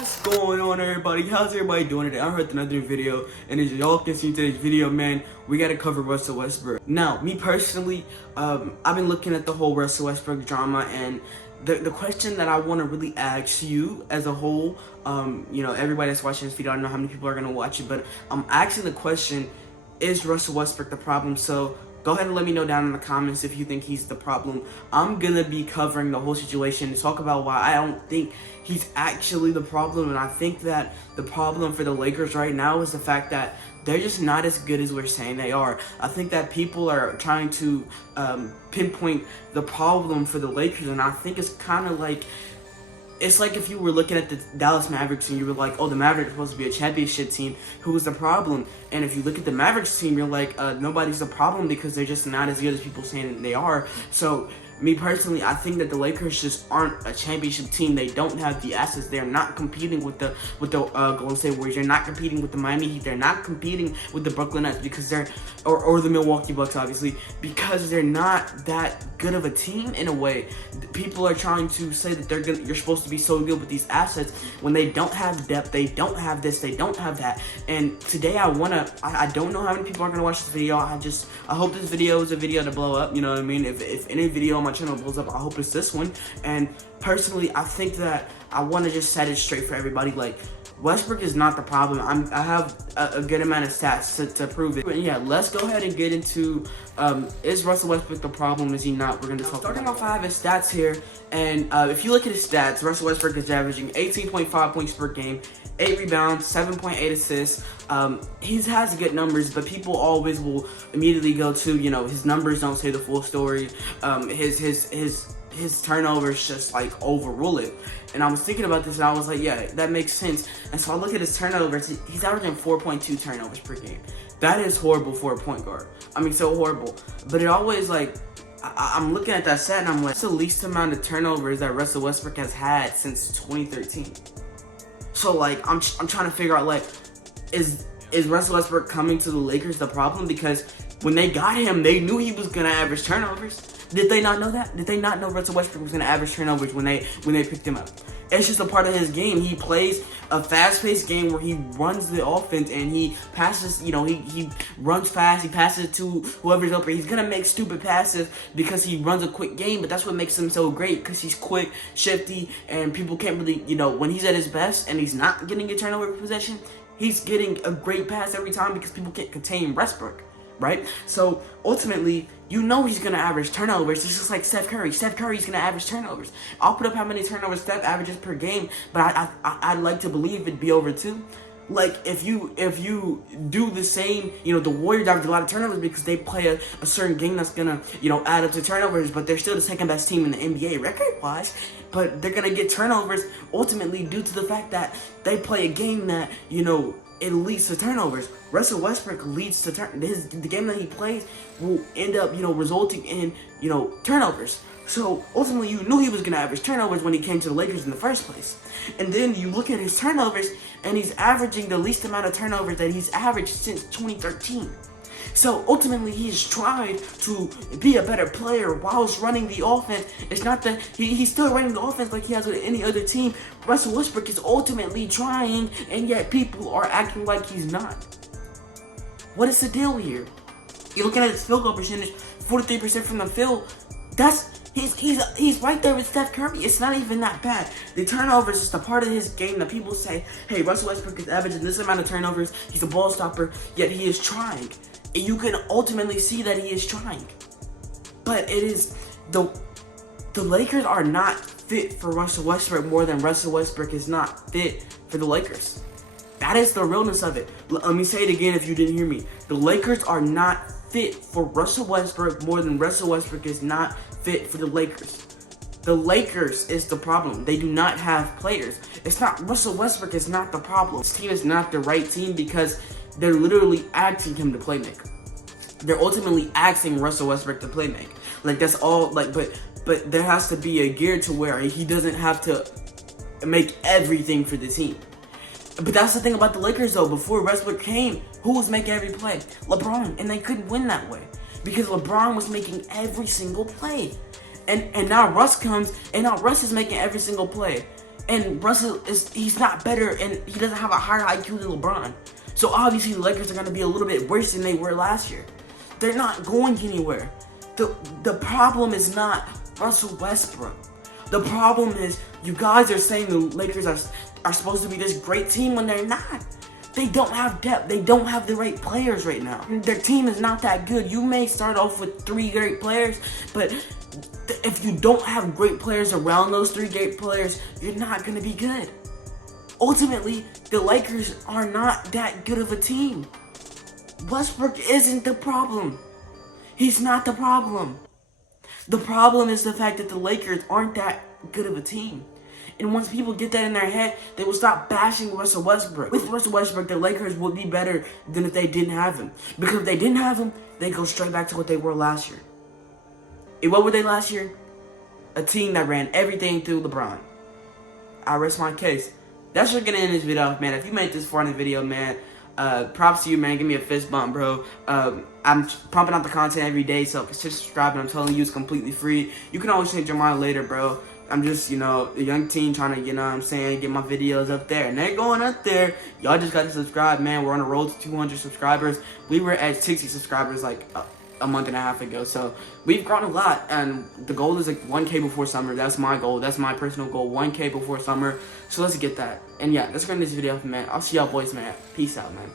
What's going on, everybody? How's everybody doing today? I'm here with another video, and as y'all can see in today's video, man, we gotta cover Russell Westbrook. Now, me personally, I've been looking at the whole Russell Westbrook drama, and the question that I want to really ask you as a whole, everybody that's watching this video, I don't know how many people are gonna watch it, but I'm asking the question: is Russell Westbrook the problem? So go ahead and let me know down in the comments if you think he's the problem. I'm gonna be covering the whole situation and talk about why I don't think he's actually the problem. And I think that the problem for the Lakers right now is the fact that they're just not as good as we're saying they are. I think that people are trying to pinpoint the problem for the Lakers, and I think it's kind of like, it's like if you were looking at the Dallas Mavericks and you were like, oh, the Mavericks are supposed to be a championship team. Who was the problem? And if you look at the Mavericks team, you're like, nobody's the problem because they're just not as good as people saying they are. So me personally, I think that the Lakers just aren't a championship team. They don't have the assets. They're not competing with the Golden State Warriors. They're not competing with the Miami Heat. They're not competing with the Brooklyn Nets because they're or the Milwaukee Bucks, obviously, because they're not that good of a team in a way. People are trying to say that you're supposed to be so good with these assets when they don't have depth. They don't have this. They don't have that. And today I don't know how many people are gonna watch this video. I hope this video is a video to blow up. You know what I mean? If any video on my channel blows up, I hope it's this one. And personally, I think that I want to just set it straight for everybody. Like, Westbrook is not the problem. I have a good amount of stats to prove it. But yeah, let's go ahead and get into, is Russell Westbrook the problem? Is he not? We're going to talk starting off, I have his stats here. And if you look at his stats, Russell Westbrook is averaging 18.5 points per game, 8 rebounds, 7.8 assists. He has good numbers, but people always will immediately go to, his numbers don't say the full story. His turnovers just like overrule it. And I was thinking about this and I was like, yeah, that makes sense. And so I look at his turnovers. He's averaging 4.2 turnovers per game. That is horrible for a point guard. I mean, so horrible. But it always like, I'm looking at that stat and I'm like, it's the least amount of turnovers that Russell Westbrook has had since 2013. So like, I'm trying to figure out, like, is Russell Westbrook coming to the Lakers the problem? Because when they got him, they knew he was gonna average turnovers. Did they not know that? Did they not know Russell Westbrook was gonna average turnovers when they picked him up? It's just a part of his game. He plays a fast-paced game where he runs the offense and he passes, he runs fast, he passes it to whoever's open. He's gonna make stupid passes because he runs a quick game, but that's what makes him so great, because he's quick, shifty, and people can't really, when he's at his best and he's not getting a turnover possession, he's getting a great pass every time because people can't contain Westbrook, right? So ultimately, he's going to average turnovers. It's just like Steph Curry. Steph Curry's going to average turnovers. I'll put up how many turnovers Steph averages per game, but I'd like to believe it'd be over 2. Like, if you do the same, the Warriors average a lot of turnovers because they play a certain game that's going to, add up to turnovers, but they're still the second best team in the NBA record-wise. But they're going to get turnovers ultimately due to the fact that they play a game that, it leads to turnovers. Russell Westbrook leads to the game that he plays will end up, resulting in, turnovers. So ultimately, you knew he was gonna average turnovers when he came to the Lakers in the first place. And then you look at his turnovers, and he's averaging the least amount of turnovers that he's averaged since 2013. So ultimately, he's tried to be a better player whilst running the offense. It's not that he's still running the offense like he has with any other team. Russell Westbrook is ultimately trying, and yet people are acting like he's not. What is the deal here? You're looking at his field goal percentage, 43% from the field. He's right there with Steph Curry. It's not even that bad. The turnovers is just a part of his game that people say, hey, Russell Westbrook is averaging this amount of turnovers. He's a ball stopper, yet he is trying. You can ultimately see that he is trying. But it is the Lakers are not fit for Russell Westbrook more than Russell Westbrook is not fit for the Lakers. That is the realness of it. Let me say it again if you didn't hear me. The Lakers are not fit for Russell Westbrook more than Russell Westbrook is not fit for the Lakers. The Lakers is the problem. They do not have players. It's not Russell Westbrook is not the problem. This team is not the right team because they're literally asking him to play make. They're ultimately asking Russell Westbrook to play make. Like, that's all. Like, but there has to be a gear to where he doesn't have to make everything for the team. But that's the thing about the Lakers, though. Before Westbrook came, who was making every play? LeBron, and they couldn't win that way because LeBron was making every single play. And now Russ comes, and now Russ is making every single play. And Russell he's not better, and he doesn't have a higher IQ than LeBron. So obviously the Lakers are gonna be a little bit worse than they were last year. They're not going anywhere. The problem is not Russell Westbrook. The problem is you guys are saying the Lakers are supposed to be this great team when they're not. They don't have depth. They don't have the right players right now. Their team is not that good. You may start off with 3 great players, but if you don't have great players around those 3 great players, you're not going to be good. Ultimately, the Lakers are not that good of a team. Westbrook isn't the problem. He's not the problem. The problem is the fact that the Lakers aren't that good of a team. And once people get that in their head, they will stop bashing Russell Westbrook. With Russell Westbrook, the Lakers would be better than if they didn't have him. Because if they didn't have him, they go straight back to what they were last year. And what were they last year? A team that ran everything through LeBron. I rest my case. That's what's gonna end this video, man. If you made this far in the video, man, props to you, man. Give me a fist bump, bro. I'm pumping out the content every day, so consider subscribing. I'm telling you, it's completely free. You can always change your mind later, bro. I'm just, a young teen trying to, get my videos up there. And they're going up there. Y'all just got to subscribe, man. We're on the road to 200 subscribers. We were at 60 subscribers, like, a month and a half ago. So, we've grown a lot. And the goal is, like, 1K before summer. That's my goal. That's my personal goal. 1K before summer. So, let's get that. And, yeah, let's end this video, man. I'll see y'all boys, man. Peace out, man.